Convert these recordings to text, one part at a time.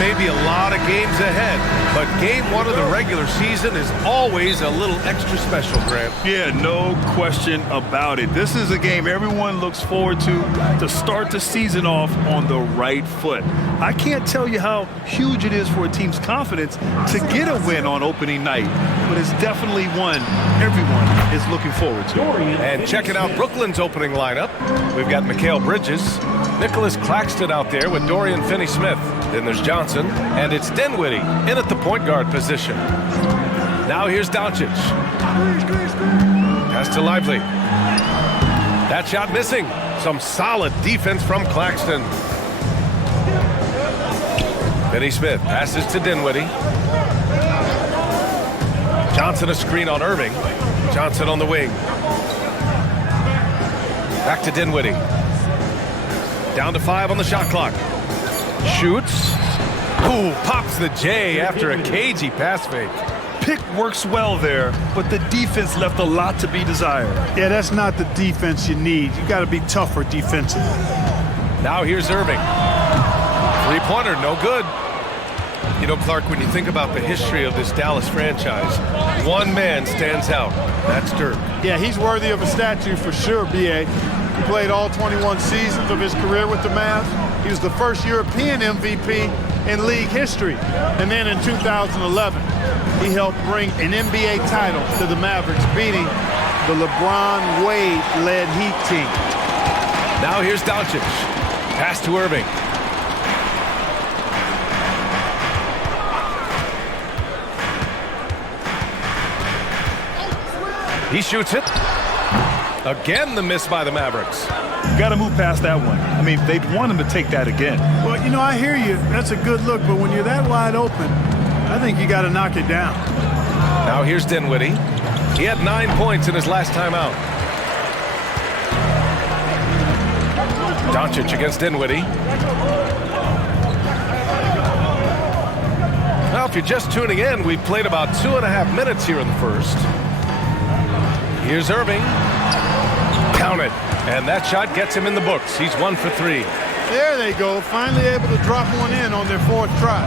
may be a lot of games ahead, but game one of the regular season is always a little extra special, Grant. Yeah, no question about it. This is a game everyone looks forward to start the season off on the right foot. I can't tell you how huge it is for a team's confidence to get a win on opening night, but it's definitely one everyone is looking forward to. And checking out Brooklyn's opening lineup, we've got Mikal Bridges, Nicholas Claxton out there with Dorian Finney-Smith. Then there's Johnson, and it's Dinwiddie in at the point guard position. Now here's Doncic. Pass to Lively. That shot missing. Some solid defense from Claxton. Finney-Smith passes to Dinwiddie. Johnson a screen on Irving. Johnson on the wing. Back to Dinwiddie. Down to 5 on the shot clock. Shoots. Ooh, pops the J after a cagey pass fake. Pick works well there, but the defense left a lot to be desired. Yeah, that's not the defense you need. You got to be tougher defensively. Now here's Irving. Three-pointer, no good. You know, Clark, when you think about the history of this Dallas franchise, one man stands out. That's Dirk. Yeah, he's worthy of a statue for sure, B.A. He played all 21 seasons of his career with the Mavs. He was the first European MVP in league history. And then in 2011, he helped bring an NBA title to the Mavericks, beating the LeBron Wade-led Heat team. Now here's Doncic. Pass to Irving. He shoots it. Again, the miss by the Mavericks. Got to move past that one. I mean, they'd want him to take that again. Well, you know, I hear you. That's a good look, but when you're that wide open, I think you got to knock it down. Now here's Dinwiddie. He had 9 points in his last time out. Doncic against Dinwiddie. Now, if you're just tuning in, we've played about 2.5 minutes here in the first. Here's Irving. Count it. And that shot gets him in the books. He's 1 for 3. There they go. Finally able to drop one in on their 4th try.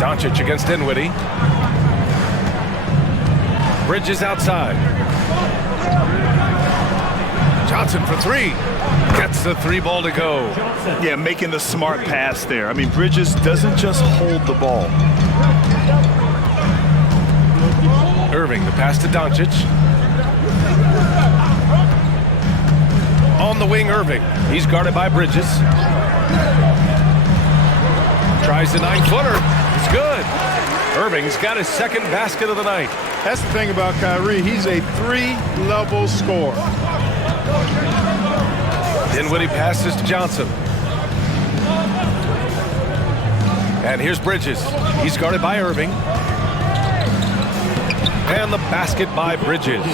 Doncic against Dinwiddie. Bridges outside. Johnson for 3. Gets the 3 ball to go. Yeah, making the smart pass there. I mean, Bridges doesn't just hold the ball. Irving, the pass to Doncic. On the wing, Irving. He's guarded by Bridges. Tries the 9-footer. It's good. Irving's got his 2nd basket of the night. That's the thing about Kyrie. He's a 3-level scorer. Dinwiddie passes to Johnson. And here's Bridges. He's guarded by Irving. And the basket by Bridges.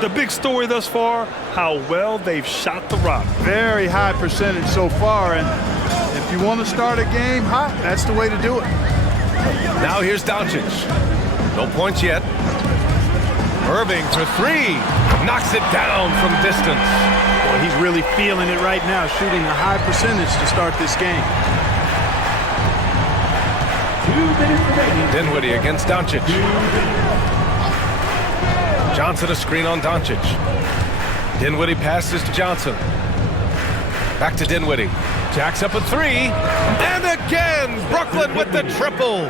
The big story thus far, how well they've shot the rock. Very high percentage so far, and if you want to start a game hot, that's the way to do it. Now here's Doncic. No points yet. Irving for 3. Knocks it down from distance. Boy, he's really feeling it right now, shooting a high percentage to start this game. 2 minutes remaining. Dinwiddie against Doncic. Johnson a screen on Doncic. Dinwiddie passes to Johnson. Back to Dinwiddie. Jacks up a 3. And again, Brooklyn with the triple.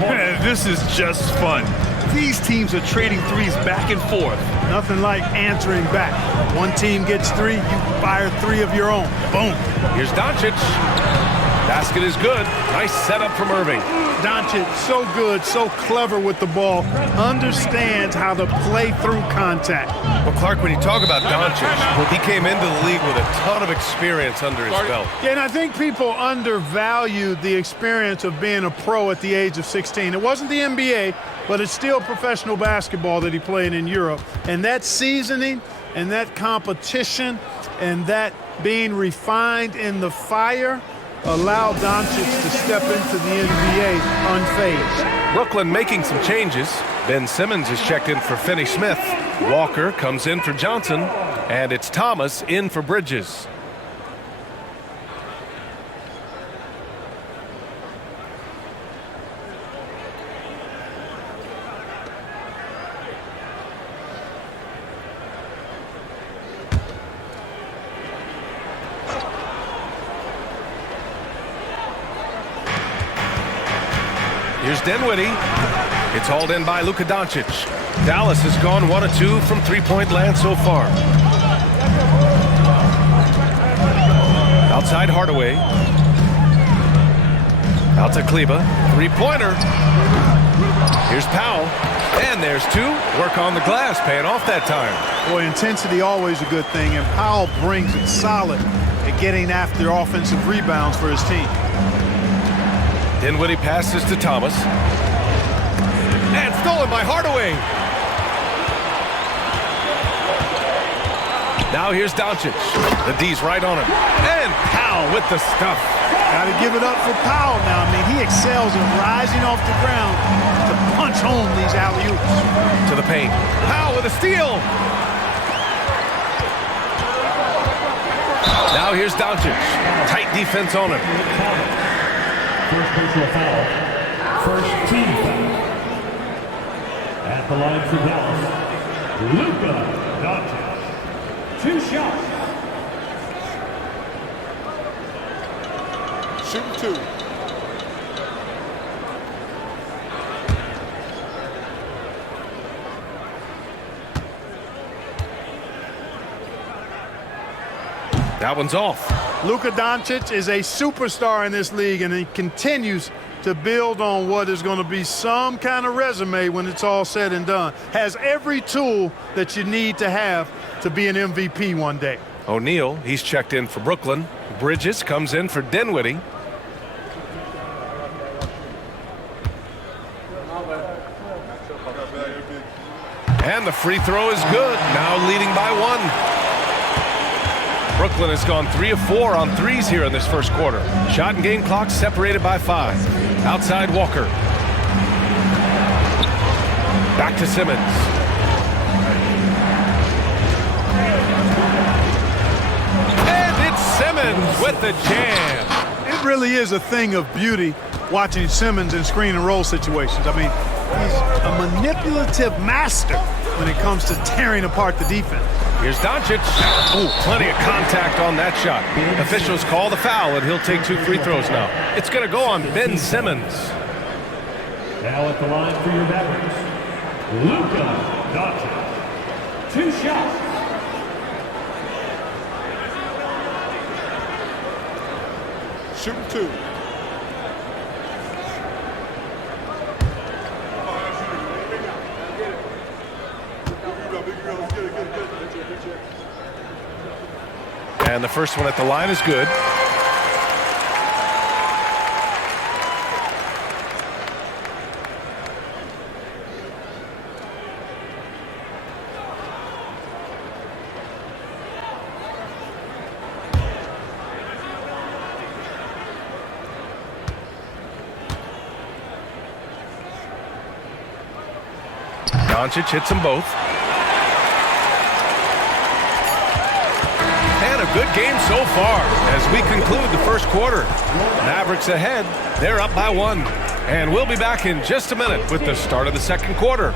Man, this is just fun. These teams are trading threes back and forth. Nothing like answering back. One team gets 3, you fire 3 of your own. Boom. Here's Doncic. Basket is good. Nice setup from Irving. Doncic, so good, so clever with the ball. Understands how to play through contact. Well, Clark, when you talk about Doncic, he came into the league with a ton of experience under his belt. Yeah, and I think people undervalue the experience of being a pro at the age of 16. It wasn't the NBA, but it's still professional basketball that he played in Europe. And that seasoning and that competition and that being refined in the fire allowed Doncic to step into the NBA unfazed. Brooklyn making some changes. Ben Simmons is checked in for Finney-Smith. Walker comes in for Johnson. And it's Thomas in for Bridges. Here's Dinwiddie. It's hauled in by Luka Doncic. Dallas has gone 1 of 2 from three-point land so far. Outside Hardaway. Out to Kleba. Three-pointer. Here's Powell. And there's two. Work on the glass, paying off that time. Boy, intensity always a good thing, and Powell brings it solid at getting after offensive rebounds for his team. Dinwiddie passes to Thomas. And stolen by Hardaway. Now here's Doncic. The D's right on him. And Powell with the stuff. Got to give it up for Powell now. I mean, he excels in rising off the ground to punch home these alley-oops. To the paint. Powell with a steal. Now here's Doncic. Tight defense on him. First personal foul. First team foul. At the line for Dallas, Luka Doncic. 2 shots. Shooting 2. That one's off. Luka Doncic is a superstar in this league, and he continues to build on what is going to be some kind of resume when it's all said and done. Has every tool that you need to have to be an MVP one day. O'Neal, he's checked in for Brooklyn. Bridges comes in for Dinwiddie. And the free throw is good. Now leading by 1. Brooklyn has gone 3 of 4 on threes here in this first quarter. Shot and game clock separated by 5. Outside Walker. Back to Simmons. And it's Simmons with the jam. It really is a thing of beauty watching Simmons in screen and roll situations. I mean, he's a manipulative master when it comes to tearing apart the defense. Here's Doncic. Ooh, plenty of contact on that shot. Officials call the foul, and he'll take 2 free throws now. It's going to go on Ben Simmons. Now at the line for your Mavericks, Luka Doncic. 2 shots. Shooting 2. And the first one at the line is good. Doncic hits them both. And a good game so far as we conclude the first quarter. Mavericks ahead. They're up by 1. And we'll be back in just a minute with the start of the second quarter.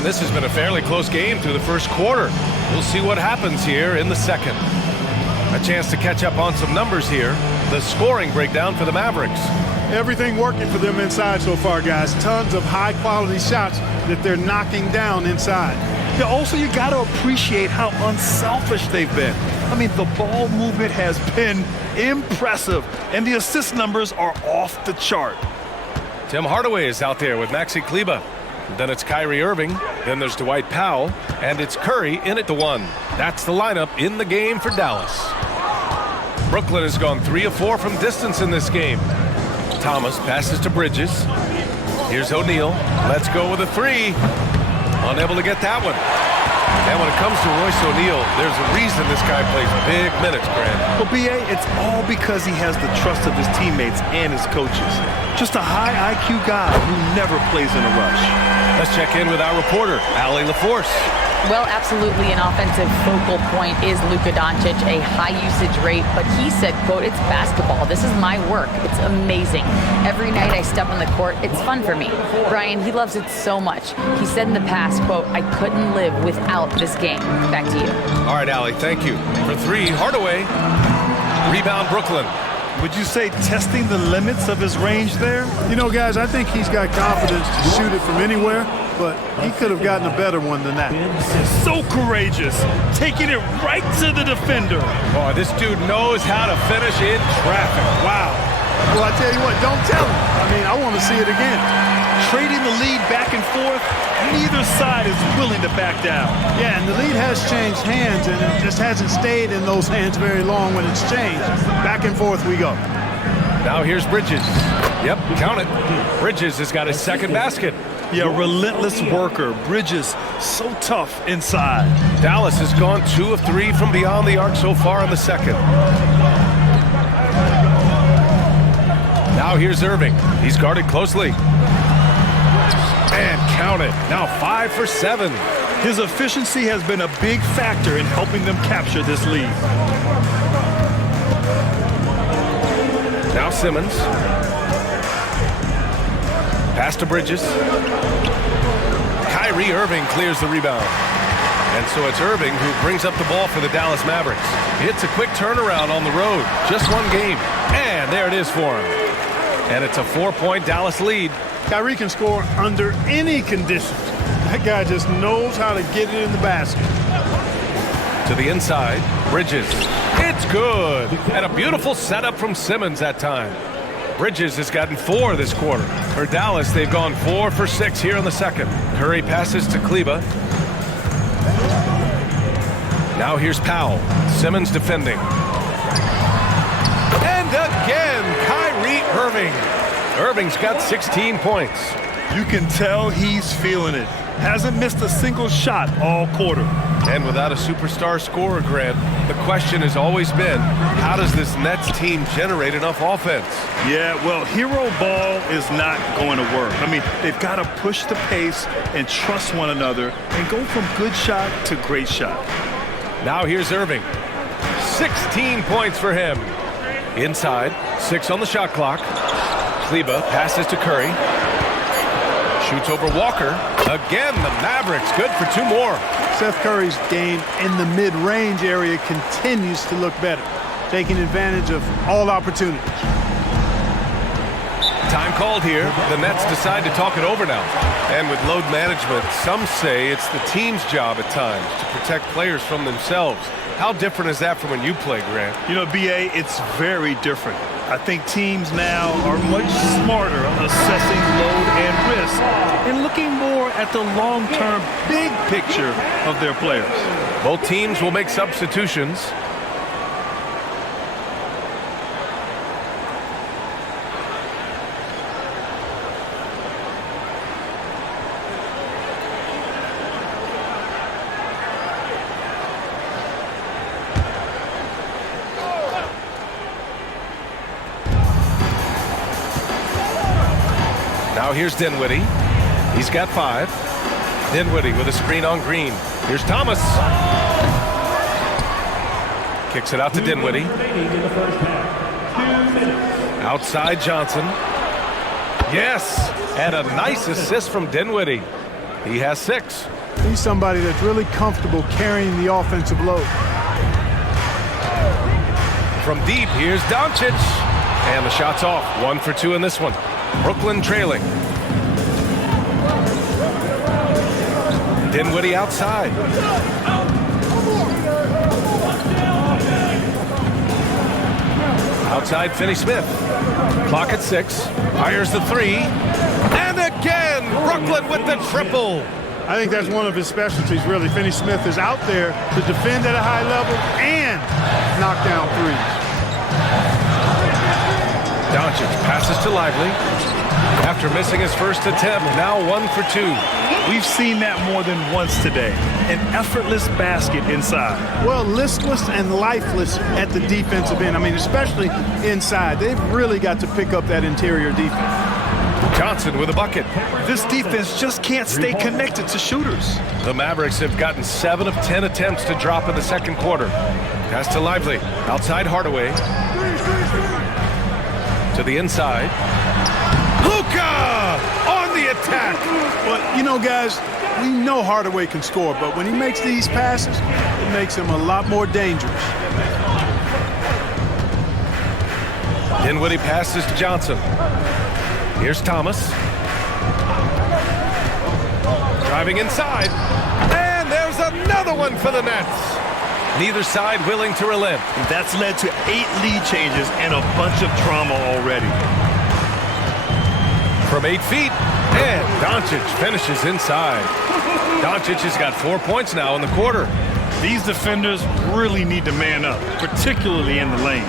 This has been a fairly close game through the first quarter. We'll see what happens here in the second. A chance to catch up on some numbers here. The scoring breakdown for the Mavericks. Everything working for them inside so far, guys. Tons of high-quality shots that they're knocking down inside. Yeah, also, you got to appreciate how unselfish they've been. I mean, the ball movement has been impressive, and the assist numbers are off the chart. Tim Hardaway is out there with Maxi Kleba. Then it's Kyrie Irving. Then there's Dwight Powell. And it's Curry in at the 1. That's the lineup in the game for Dallas. Brooklyn has gone 3 of 4 from distance in this game. Thomas passes to Bridges. Here's O'Neal. Let's go with a 3. Unable to get that one. And when it comes to Royce O'Neal, there's a reason this guy plays big minutes, Grant. Well, B.A., it's all because he has the trust of his teammates and his coaches. Just a high IQ guy who never plays in a rush. Let's check in with our reporter, Allie LaForce. Well, absolutely an offensive focal point is Luka Doncic, a high usage rate, but he said, quote, it's basketball. This is my work. It's amazing. Every night I step on the court, it's fun for me. Brian, he loves it so much. He said in the past, quote, I couldn't live without this game. Back to you. All right, Allie, thank you. For three, Hardaway. Rebound, Brooklyn. Would you say testing the limits of his range there? You know, guys, I think he's got confidence to shoot it from anywhere, but he could have gotten a better one than that. So courageous, taking it right to the defender. Boy, this dude knows how to finish in traffic. Wow. Well, I tell you what, don't tell him. I mean, I want to see it again. Trading the lead back and forth, neither side is willing to back down. Yeah, and the lead has changed hands, and it just hasn't stayed in those hands very long when it's changed. Back and forth we go. Now here's Bridges. Yep, count it. Bridges has got his second basket. Yeah, relentless worker. Bridges, so tough inside. Dallas has gone 2 of 3 from beyond the arc so far in the second. Now here's Irving. He's guarded closely. And count it. Now 5 for 7. His efficiency has been a big factor in helping them capture this lead. Now Simmons. Pass to Bridges. Kyrie Irving clears the rebound. And so it's Irving who brings up the ball for the Dallas Mavericks. It's a quick turnaround on the road. Just one game. And there it is for him. And it's a 4-point Dallas lead. Kyrie can score under any conditions. That guy just knows how to get it in the basket. To the inside, Bridges. It's good. And a beautiful setup from Simmons that time. Bridges has gotten 4 this quarter. For Dallas, they've gone 4 for 6 here in the second. Curry passes to Kleba. Now here's Powell. Simmons defending. And again, Kyrie Irving. Irving's got 16 points. You can tell he's feeling it. Hasn't missed a single shot all quarter. And without a superstar scorer, Grant, the question has always been, how does this Nets team generate enough offense? Yeah, well, hero ball is not going to work. I mean, they've got to push the pace and trust one another and go from good shot to great shot. Now here's Irving. 16 points for him. Inside, 6 on the shot clock. Kleba passes to Curry. Shoots over Walker. Again, the Mavericks good for 2 more. Seth Curry's game in the mid-range area continues to look better, taking advantage of all opportunities. Time called here. The Nets decide to talk it over now. And with load management, some say it's the team's job at times to protect players from themselves. How different is that from when you play, Grant? You know, B.A., it's very different. I think teams now are much smarter assessing load and risk and looking more at the long-term big picture of their players. Both teams will make substitutions. Now here's Dinwiddie. He's got 5. Dinwiddie with a screen on Green. Here's Thomas. Kicks it out to Dinwiddie. Outside Johnson. Yes, and a nice assist from Dinwiddie. He has 6. He's somebody that's really comfortable carrying the offensive load. From deep, here's Doncic. And the shot's off. 1 for 2 in this one. Brooklyn trailing. Dinwiddie outside. Outside Finney-Smith. Clock at 6. Fires the 3. And again, Brooklyn with the triple. I think that's one of his specialties, really. Finney-Smith is out there to defend at a high level and knock down threes. Doncic passes to Lively. After missing his first attempt, now 1 for 2. We've seen that more than once today. An effortless basket inside. Well, listless and lifeless at the defensive end. I mean, especially inside. They've really got to pick up that interior defense. Johnson with a bucket. This defense just can't stay connected to shooters. The Mavericks have gotten 7 of 10 attempts to drop in the second quarter. Pass to Lively. Outside Hardaway. To the inside. Luka on the attack. Well, you know, guys, we know Hardaway can score, but when he makes these passes, it makes him a lot more dangerous. Dinwiddie passes to Johnson. Here's Thomas. Driving inside. And there's another one for the Nets. Neither side willing to relent. That's led to 8 lead changes and a bunch of drama already. From 8 feet, and Doncic finishes inside. Doncic has got 4 points now in the quarter. These defenders really need to man up, particularly in the lane.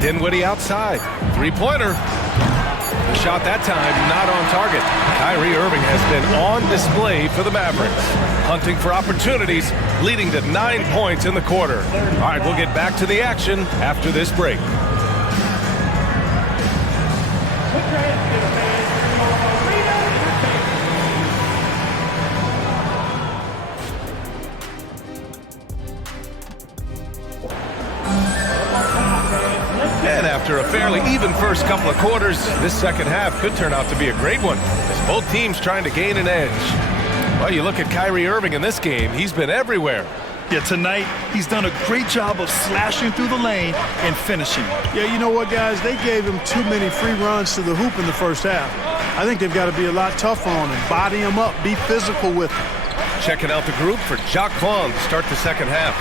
Dinwiddie outside. Three-pointer. The shot that time not on target. Kyrie Irving has been on display for the Mavericks, hunting for opportunities, leading to 9 points in the quarter. All right, we'll get back to the action after this break. And after a fairly even first couple of quarters, this second half could turn out to be a great one, as both teams trying to gain an edge. Well, you look at Kyrie Irving in this game, he's been everywhere. Yeah, tonight, he's done a great job of slashing through the lane and finishing. Yeah, you know what, guys? They gave him too many free runs to the hoop in the first half. I think they've got to be a lot tougher on him, body him up, be physical with him. Checking out the group for Jacques Vaughn to start the second half.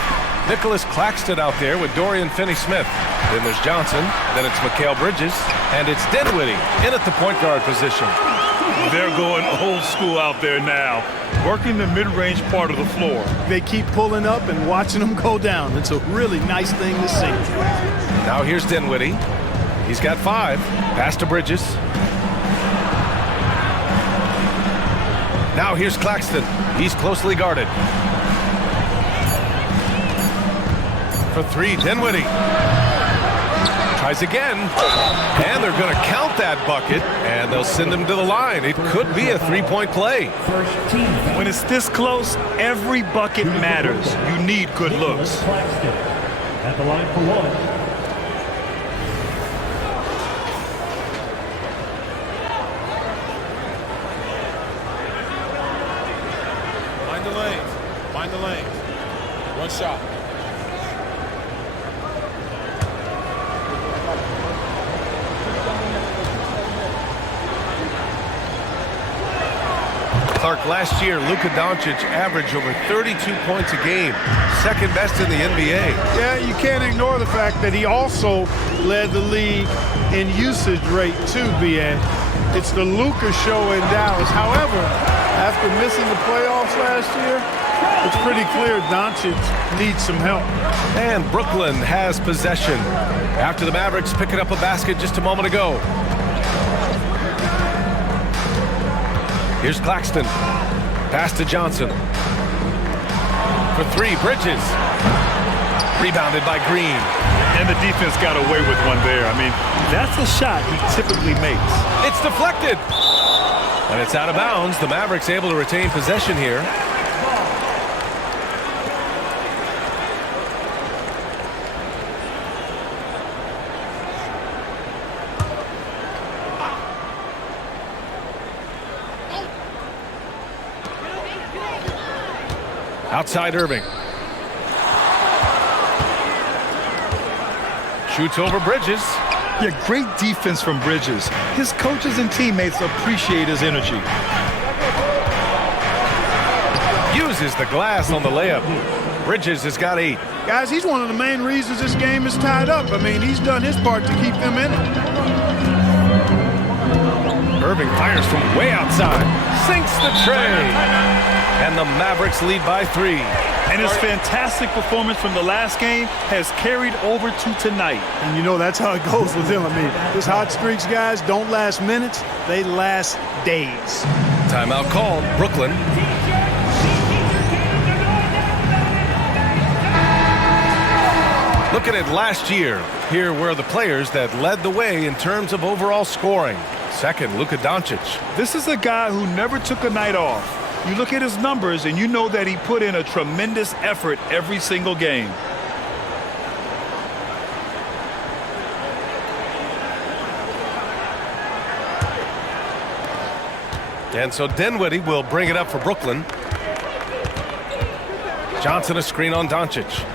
Nicholas Claxton out there with Dorian Finney-Smith. Then there's Johnson, then it's Mikal Bridges, and it's Dinwiddie in at the point guard position. They're going old school out there now, working the mid-range part of the floor. They keep pulling up and watching them go down. It's a really nice thing to see. Now here's Dinwiddie. He's got 5. Pass to Bridges. Now here's Claxton. He's closely guarded. For 3, Dinwiddie. Tries again. And they're going to count that bucket, and they'll send him to the line. It could be a 3-point play. When it's this close, every bucket matters. You need good looks. Claxton at the line for 1. Find the lane. One shot. Clark, last year, Luka Doncic averaged over 32 points a game, second best in the NBA. Yeah, you can't ignore the fact that he also led the league in usage rate too, BA. It's the Luka show in Dallas. However, after missing the playoffs last year, it's pretty clear Doncic needs some help. And Brooklyn has possession after the Mavericks picking up a basket just a moment ago. Here's Claxton. Pass to Johnson. For 3, Bridges. Rebounded by Green. And the defense got away with one there. I mean, that's a shot he typically makes. It's deflected. And it's out of bounds. The Mavericks able to retain possession here. Outside Irving. Shoots over Bridges. Yeah, great defense from Bridges. His coaches and teammates appreciate his energy. Uses the glass on the layup. Bridges has got 8. Guys, he's one of the main reasons this game is tied up. I mean, he's done his part to keep them in it. Irving fires from way outside. Sinks the tray. And the Mavericks lead by 3. And his fantastic performance from the last game has carried over to tonight. And you know that's how it goes with him. I mean, his hot streaks, guys, don't last minutes. They last days. Timeout called. Brooklyn. Looking at last year, here were the players that led the way in terms of overall scoring. Second, Luka Doncic. This is a guy who never took a night off. You look at his numbers and you know that he put in a tremendous effort every single game. And so Dinwiddie will bring it up for Brooklyn. Johnson a screen on Doncic.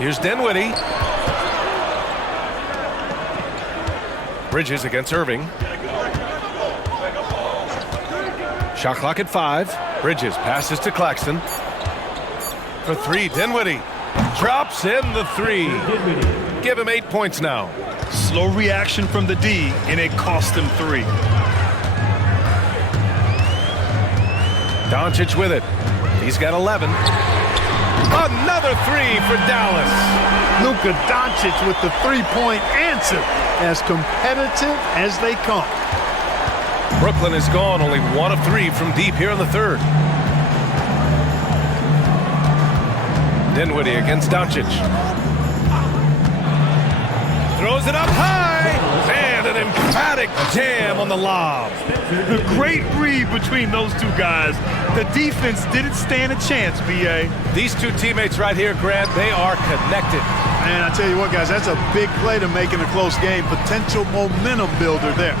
Here's Dinwiddie. Bridges against Irving. Shot clock at 5. Bridges passes to Claxton. For 3, Dinwiddie. Drops in the 3. Give him 8 points now. Slow reaction from the D, and it cost him 3. Doncic with it. He's got 11. Another 3 for Dallas. Luka Doncic with the three-point answer. As competitive as they come. Brooklyn has gone only 1 of 3 from deep here in the third. Dinwiddie against Doncic. Throws it up high. And an emphatic jam on the lob. The great read between those two guys. The defense didn't stand a chance, B.A. These two teammates right here, Grant, they are connected. And I tell you what, guys, that's a big play to make in a close game. Potential momentum builder there.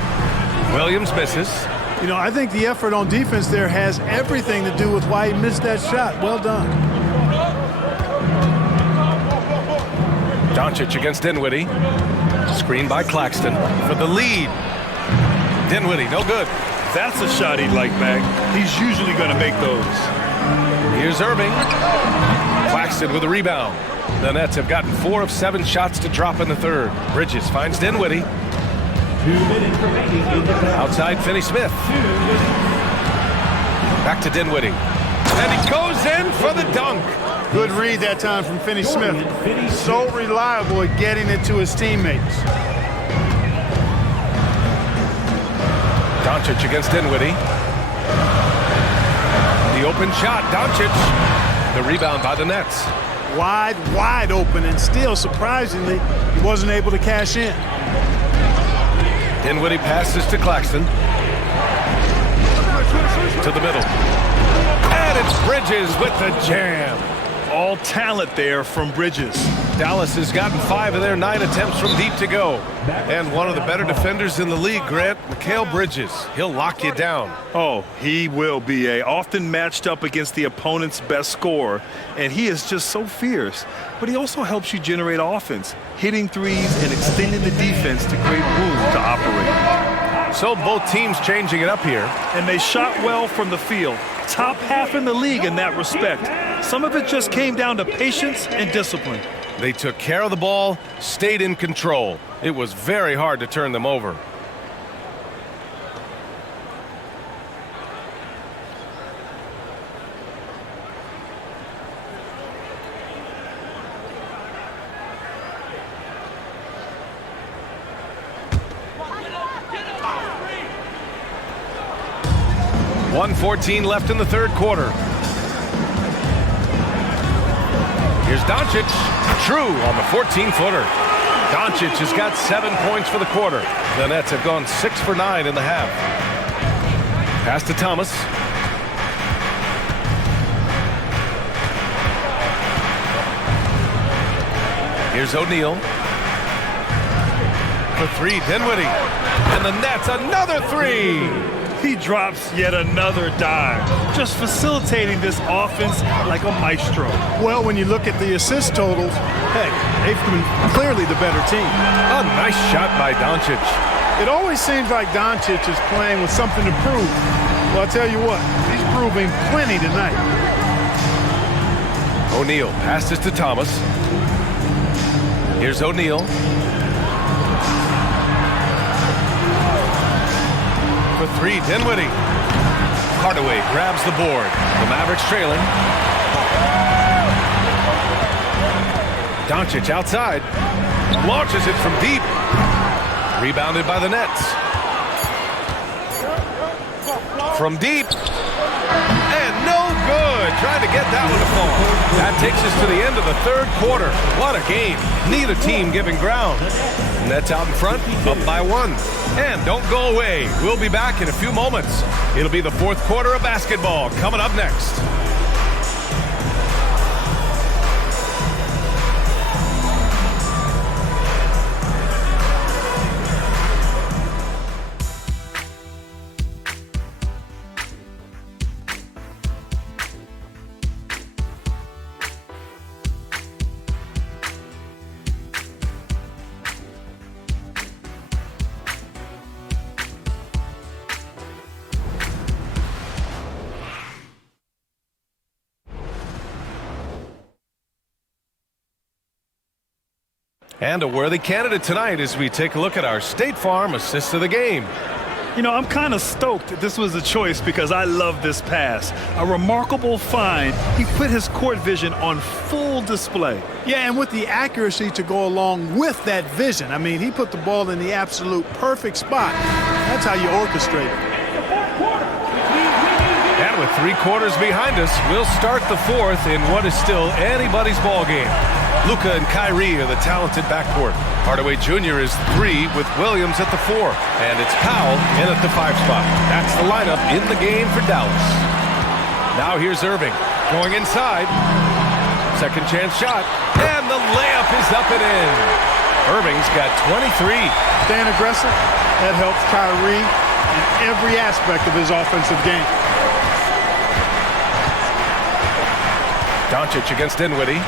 Williams misses. You know, I think the effort on defense there has everything to do with why he missed that shot. Well done. Doncic against Dinwiddie. Screen by Claxton for the lead. Dinwiddie, no good. That's a shot he'd like back. He's usually going to make those. Here's Irving. Claxton with a rebound. The Nets have gotten 4 of 7 shots to drop in the third. Bridges finds Dinwiddie. 2 minutes remaining in the half. Outside Finney-Smith. Back to Dinwiddie. And he goes in for the dunk. Good read that time from Finney-Smith. So reliable at getting it to his teammates. Doncic against Dinwiddie. The open shot, Doncic. The rebound by the Nets. Wide open, and still, surprisingly, he wasn't able to cash in. Dinwiddie passes to Claxton. To the middle. And it's Bridges with the jam. All talent there from Bridges. Dallas has gotten 5 of their 9 attempts from deep to go. And one of the better defenders in the league, Grant, Mikal Bridges. He'll lock you down. Oh, he will be often matched up against the opponent's best scorer, and he is just so fierce. But he also helps you generate offense, hitting threes and extending the defense to create room to operate. So both teams changing it up here. And they shot well from the field. Top half in the league in that respect. Some of it just came down to patience and discipline. They took care of the ball, stayed in control. It was very hard to turn them over. .114 left in the third quarter. Here's Doncic. True on the 14-footer. Doncic has got 7 points for the quarter. The Nets have gone 6 for 9 in the half. Pass to Thomas. Here's O'Neal. For 3, Dinwiddie. And the Nets, another 3. He drops yet another dive, just facilitating this offense like a maestro. Well, when you look at the assist totals, hey, they've been clearly the better team. A nice shot by Doncic. It always seems like Doncic is playing with something to prove. Well, I'll tell you what, he's proving plenty tonight. O'Neal passes to Thomas. Here's O'Neal. For 3, Dinwiddie. Hardaway grabs the board. The Mavericks trailing. Doncic outside. Launches it from deep. Rebounded by the Nets. From deep. And no good. Trying to get that one to fall. That takes us to the end of the third quarter. What a game. Neither team giving ground. Nets out in front, up by 1. And don't go away. We'll be back in a few moments. It'll be the fourth quarter of basketball coming up next. And a worthy candidate tonight as we take a look at our State Farm assist of the game. You know, I'm kind of stoked that this was a choice because I love this pass. A remarkable find. He put his court vision on full display. Yeah, and with the accuracy to go along with that vision. I mean, he put the ball in the absolute perfect spot. That's how you orchestrate it. And with 3 quarters behind us, we'll start the fourth in what is still anybody's ball game. Luka and Kyrie are the talented backcourt. Hardaway Jr. is 3 with Williams at the 4. And it's Powell in at the 5 spot. That's the lineup in the game for Dallas. Now here's Irving going inside. Second chance shot. And the layup is up and in. Irving's got 23. Staying aggressive, that helps Kyrie in every aspect of his offensive game. Doncic against Dinwiddie.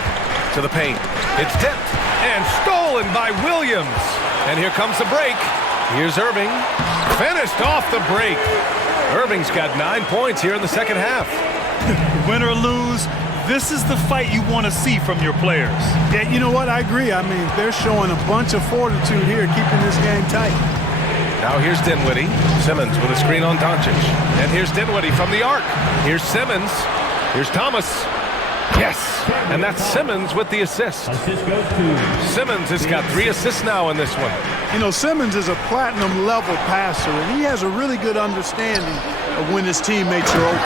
To the paint. It's tipped and stolen by Williams. And here comes the break. Here's Irving. Finished off the break. Irving's got 9 points here in the second half. Win or lose, this is the fight you want to see from your players. Yeah, you know what? I agree. I mean, they're showing a bunch of fortitude here, keeping this game tight. Now here's Dinwiddie. Simmons with a screen on Doncic. And here's Dinwiddie from the arc. Here's Simmons. Here's Thomas. Yes, and that's Simmons with the assist. Simmons has got 3 assists now in this one. You know, Simmons is a platinum-level passer, and he has a really good understanding of when his teammates are open.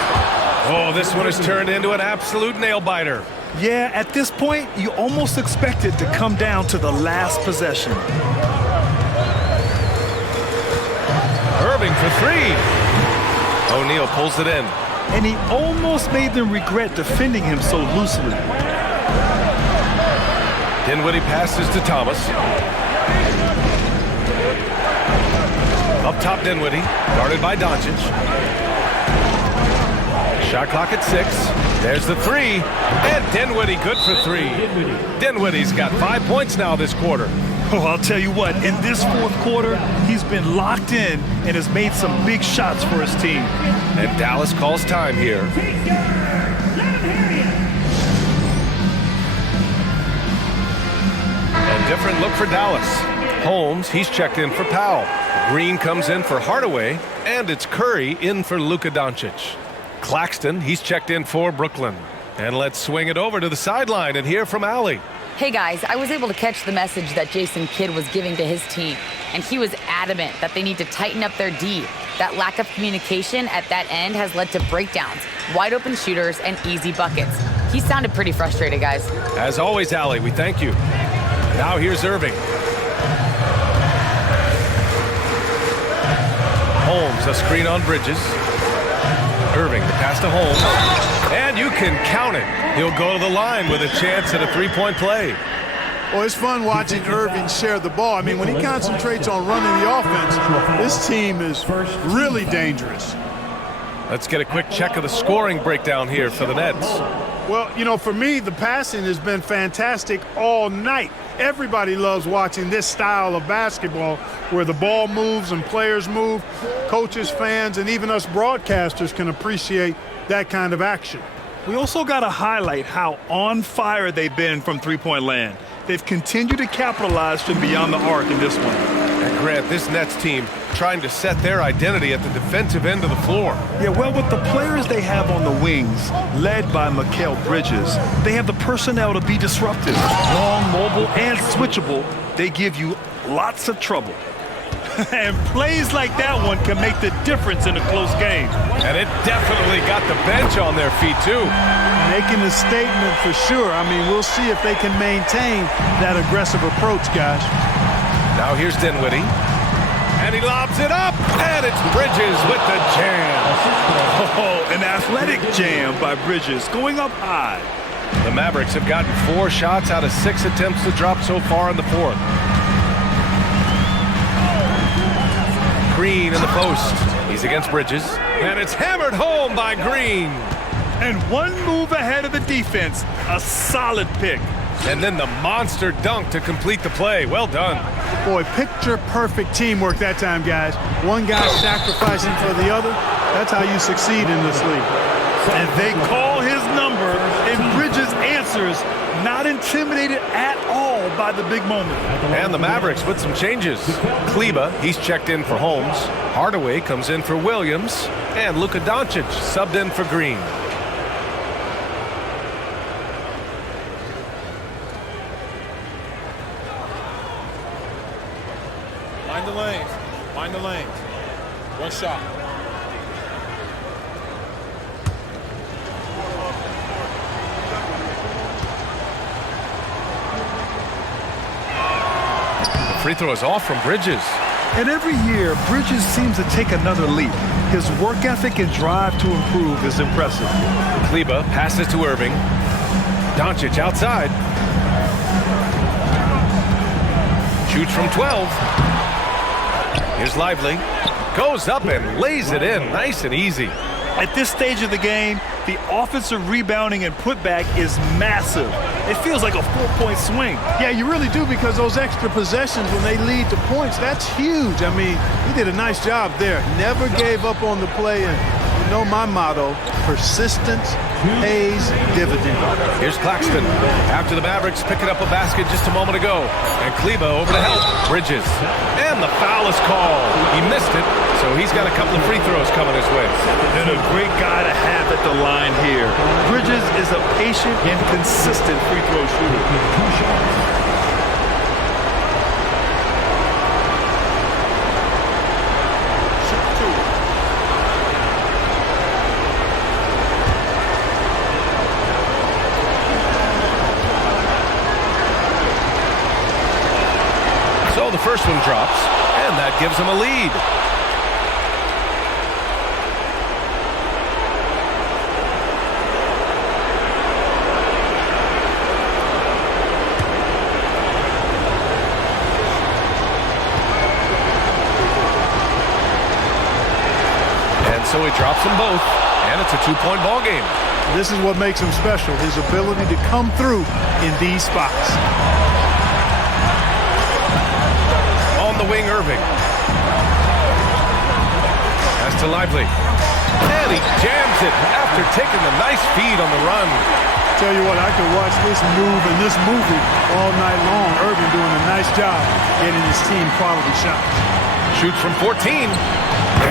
Oh, this one has turned into an absolute nail-biter. Yeah, at this point, you almost expect it to come down to the last possession. Irving for 3. O'Neal pulls it in. And he almost made them regret defending him so loosely. Dinwiddie passes to Thomas. Up top Dinwiddie, guarded by Doncic. Shot clock at 6. There's the 3. And Dinwiddie good for 3. Dinwiddie's got 5 points now this quarter. Oh, I'll tell you what, in this fourth quarter, he's been locked in and has made some big shots for his team. And Dallas calls time here. A different look for Dallas. Holmes, he's checked in for Powell. Green comes in for Hardaway, and it's Curry in for Luka Doncic. Claxton, he's checked in for Brooklyn. And let's swing it over to the sideline and hear from Allie. Hey guys, I was able to catch the message that Jason Kidd was giving to his team, and he was adamant that they need to tighten up their D. That lack of communication at that end has led to breakdowns, wide open shooters, and easy buckets. He sounded pretty frustrated, guys. As always, Allie, we thank you. Now here's Irving. Holmes, a screen on Bridges. Irving, the pass to Holmes. And you can count it. He'll go to the line with a chance at a 3-point play. Well, it's fun watching Irving share the ball. I mean, when he concentrates on running the offense, this team is really dangerous. Let's get a quick check of the scoring breakdown here for the Nets. Well, you know, for me, the passing has been fantastic all night. Everybody loves watching this style of basketball where the ball moves and players move. Coaches, fans, and even us broadcasters can appreciate that kind of action. We also got to highlight how on fire they've been from three-point land. They've continued to capitalize from beyond the arc in this one. Grant, this Nets team trying to set their identity at the defensive end of the floor. Yeah, well, with the players they have on the wings, led by Mikal Bridges, they have the personnel to be disruptive. Long, mobile, and switchable, they give you lots of trouble. And plays like that one can make the difference in a close game. And it definitely got the bench on their feet, too. Making a statement for sure. I mean, we'll see if they can maintain that aggressive approach, guys. Now here's Dinwiddie. And he lobs it up, and it's Bridges with the jam. Oh, an athletic jam by Bridges, going up high. The Mavericks have gotten 4 shots out of 6 attempts to drop so far in the fourth. Green in the post. He's against Bridges. And it's hammered home by Green. And one move ahead of the defense. A solid pick. And then the monster dunk to complete the play. Well done. Boy, picture-perfect teamwork that time, guys. One guy sacrificing for the other. That's how you succeed in this league. And they call his number, and Bridges answers, not intimidated at all by the big moment. And the Mavericks with some changes. Kleba, he's checked in for Holmes. Hardaway comes in for Williams. And Luka Doncic subbed in for Green. Mind the lanes. Mind the lanes. One shot. Free throw is off from Bridges. And every year, Bridges seems to take another leap. His work ethic and drive to improve is impressive. Kleba passes to Irving. Doncic outside. Shoots from 12. Here's Lively. Goes up and lays it in nice and easy. At this stage of the game, the offensive rebounding and putback is massive. It feels like a 4-point swing. Yeah, you really do, because those extra possessions when they lead to points, that's huge. I mean, he did a nice job there. Never gave up on the play, and you know my motto, persistence pays dividends. Here's Claxton. After the Mavericks picking up a basket just a moment ago. And Kleba over to help. Bridges. And the foul is called. He missed it, so he's got a couple of free throws coming his way. And a great guy to have at the line here. Bridges is a patient and consistent free throw shooter. So the first one drops, and that gives him a lead. And so he drops them both, and it's a 2-point ball game. This is what makes him special, his ability to come through in these spots. On the wing, Irving. Pass to Lively. And he jams it after taking the nice feed on the run. Tell you what, I could watch this move and this movie all night long. Irving doing a nice job getting his team quality shots. Shoots from 14.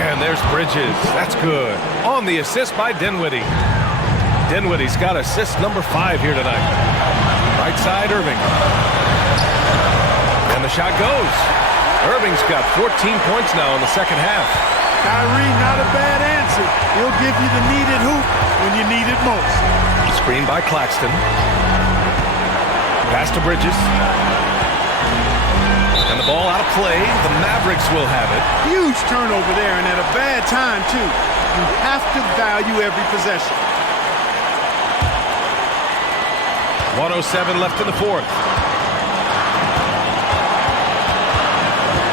And there's Bridges. That's good. On the assist by Dinwiddie. Dinwiddie's got assist number 5 here tonight. Right side, Irving. And the shot goes. Irving's got 14 points now in the second half. Kyrie, not a bad answer. He'll give you the needed hoop when you need it most. Screen by Claxton. Pass to Bridges. And the ball out of play. The Mavericks will have it. Huge turnover there, and at a bad time, too. You have to value every possession. 1:07 left in the fourth.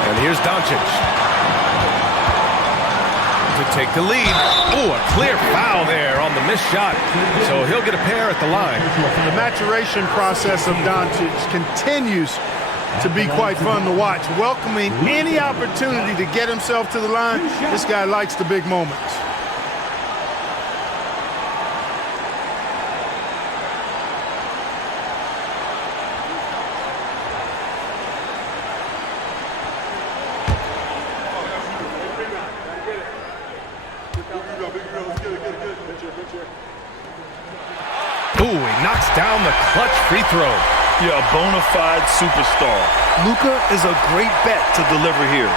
And here's Doncic to take the lead. Oh, a clear foul there on the missed shot. So he'll get a pair at the line. The maturation process of Doncic continues to be quite fun to watch. Welcoming any opportunity to get himself to the line. This guy likes the big moments. Ooh, he knocks down the clutch free throw. Yeah, a bona fide superstar. Luka is a great bet to deliver here.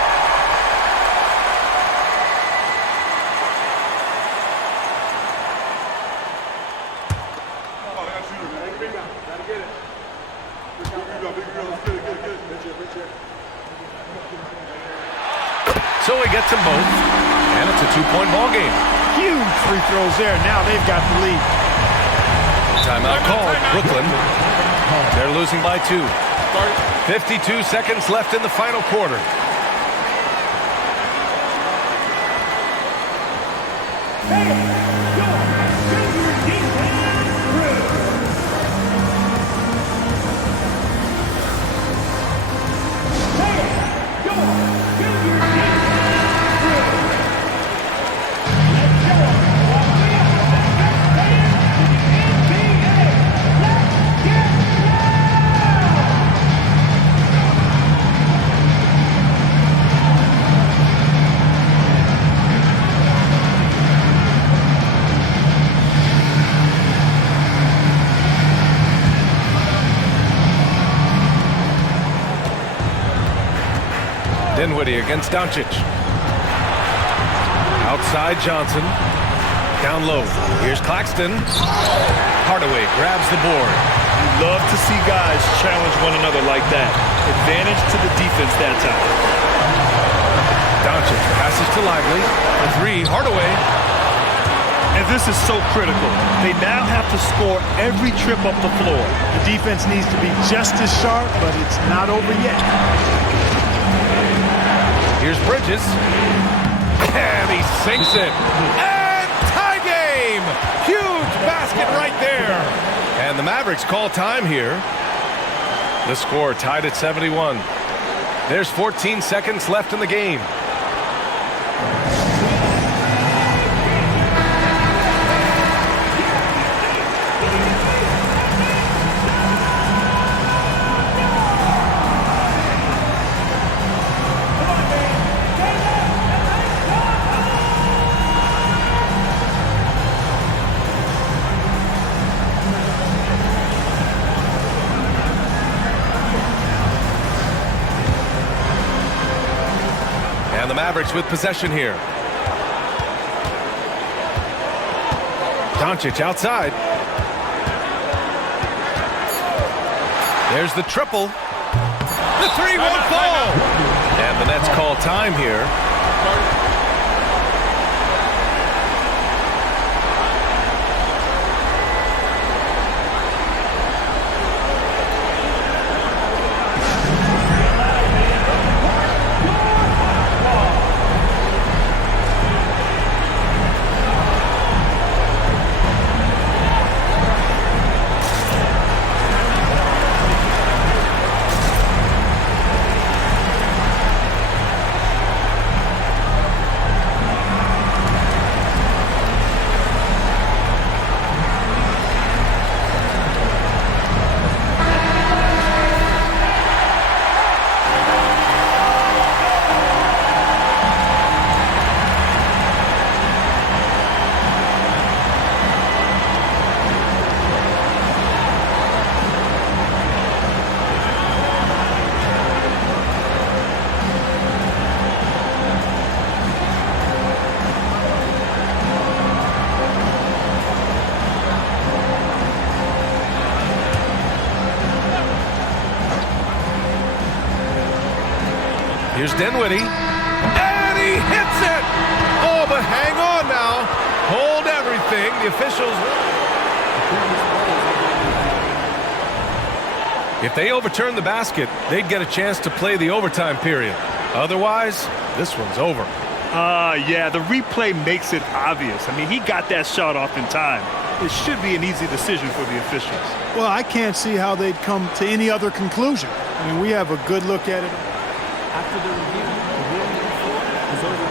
So he gets them both, and it's a two-point ball game. Huge free throws there. Now they've got the lead. Timeout called, Brooklyn. They're losing by 2. 52 seconds left in the final quarter. Dinwiddie against Doncic. Outside Johnson. Down low. Here's Claxton. Hardaway grabs the board. You love to see guys challenge one another like that. Advantage to the defense that time. Doncic passes to Lively. For 3, Hardaway. And this is so critical. They now have to score every trip up the floor. The defense needs to be just as sharp, but it's not over yet. Here's Bridges. And he sinks it. And tie game! Huge basket right there. And the Mavericks call time here. The score tied at 71. There's 14 seconds left in the game. And the Mavericks with possession here. Doncic outside. There's the triple. The 3 won't fall. And the Nets call time here. Here's Dinwiddie. And he hits it! Oh, but hang on now. Hold everything. The officials... If they overturn the basket, they'd get a chance to play the overtime period. Otherwise, this one's over. Yeah, the replay makes it obvious. I mean, he got that shot off in time. It should be an easy decision for the officials. Well, I can't see how they'd come to any other conclusion. I mean, we have a good look at it. After the review, the ruling on the floor is over.